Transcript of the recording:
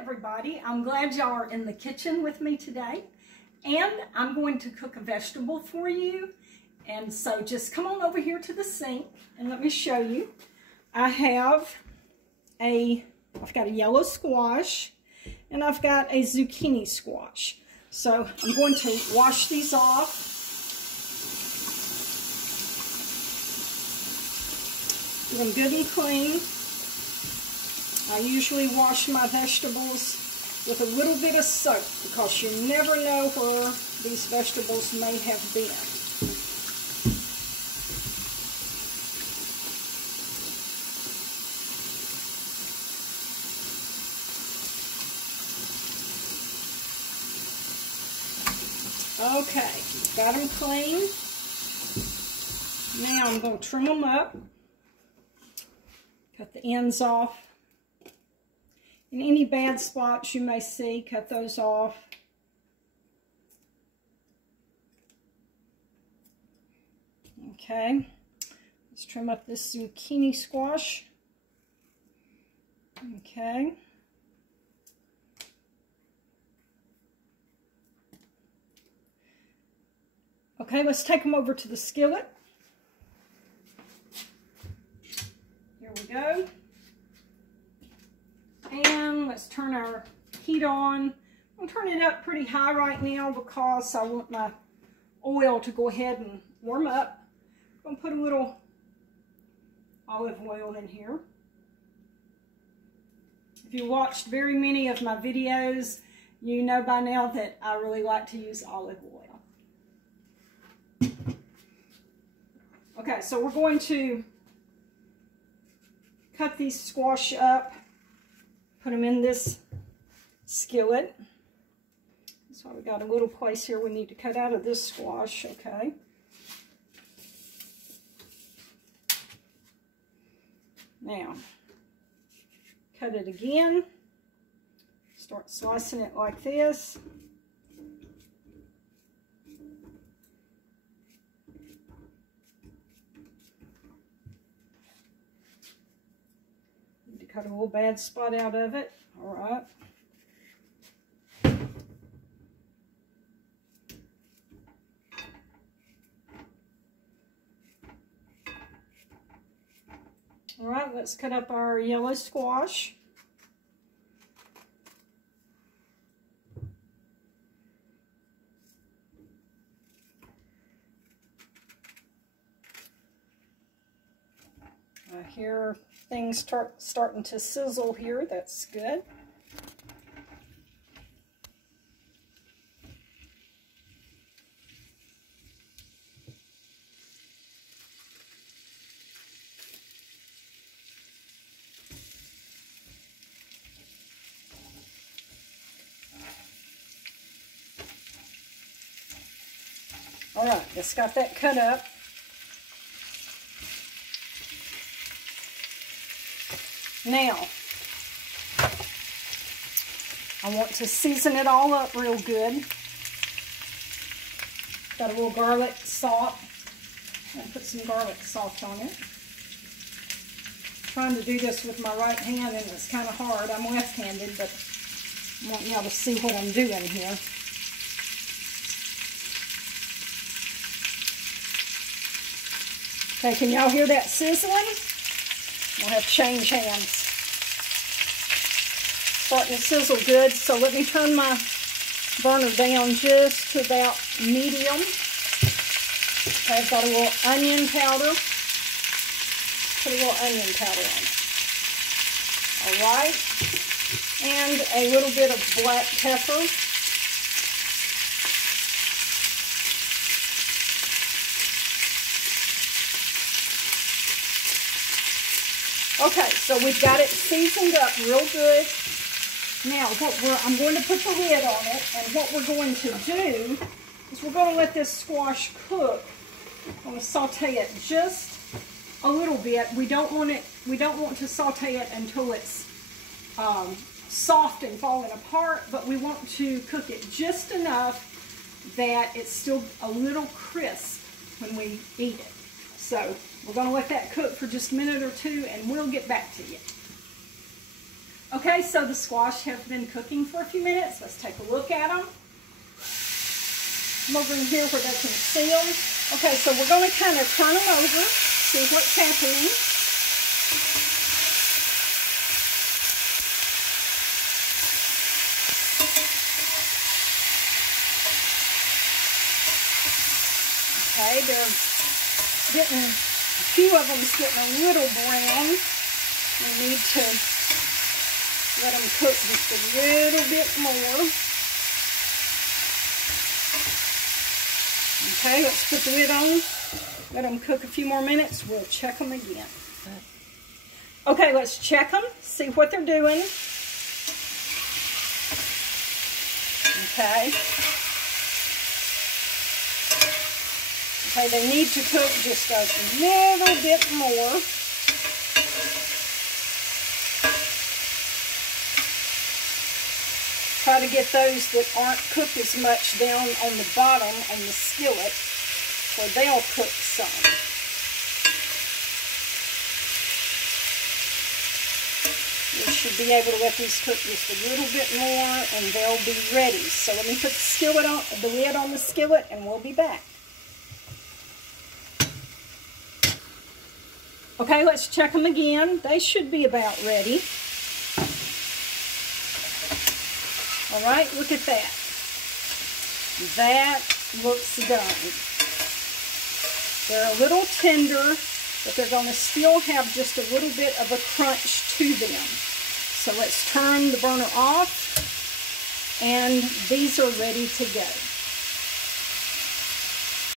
everybody, I'm glad y'all are in the kitchen with me today, and I'm going to cook a vegetable for you. And so just come on over here to the sink and let me show you. I've got a yellow squash and I've got a zucchini squash. So I'm going to wash these off. Get them good and clean. I usually wash my vegetables with a little bit of soap because you never know where these vegetables may have been. Okay, got them clean. Now I'm going to trim them up. Cut the ends off. And any bad spots you may see, cut those off. Okay, let's trim up this zucchini squash. Okay. Okay, let's take them over to the skillet. Here we go. And let's turn our heat on. I'm turn it up pretty high right now because I want my oil to go ahead and warm up. I'm going to put a little olive oil in here. If you watched very many of my videos, you know by now that I really like to use olive oil. Okay, so we're going to cut these squash up, put them in this skillet. So we got a little place here we need to cut out of this squash, okay. Now, cut it again. Start slicing it like this. Cut a little bad spot out of it. All right. All right, let's cut up our yellow squash. I hear things starting to sizzle here. That's good. All right, just got that cut up. Now, I want to season it all up real good. Got a little garlic salt. I'll put some garlic salt on it. I'm trying to do this with my right hand and it's kind of hard. I'm left-handed, but I want y'all to see what I'm doing here. Okay, can y'all hear that sizzling? I'll have to change hands. Starting to sizzle good, so let me turn my burner down just to about medium. Okay, I've got a little onion powder. Put a little onion powder on. Alright. And a little bit of black pepper. Okay, so we've got it seasoned up real good. Now, I'm going to put the lid on it, and what we're going to do is we're going to let this squash cook. I'm going to saute it just a little bit. We don't want to saute it until it's soft and falling apart, but we want to cook it just enough that it's still a little crisp when we eat it. So we're going to let that cook for just a minute or two, and we'll get back to you. Okay, so the squash have been cooking for a few minutes. Let's take a look at them. I'm over in here where they can see them. Okay, so we're going to kind of turn them over, see what's happening. Okay, they're getting, a few of them's getting a little brown. We need to let them cook just a little bit more. Okay, let's put the lid on. Let them cook a few more minutes. We'll check them again. Okay, let's check them, see what they're doing. Okay. Okay, they need to cook just a little bit more. Try to get those that aren't cooked as much down on the bottom on the skillet, so they'll cook some. You should be able to let these cook just a little bit more and they'll be ready. So let me put the lid on the skillet and we'll be back. Okay, let's check them again. They should be about ready. All right, look at that. That looks done. They're a little tender, but they're going to still have just a little bit of a crunch to them. So let's turn the burner off, and these are ready to go.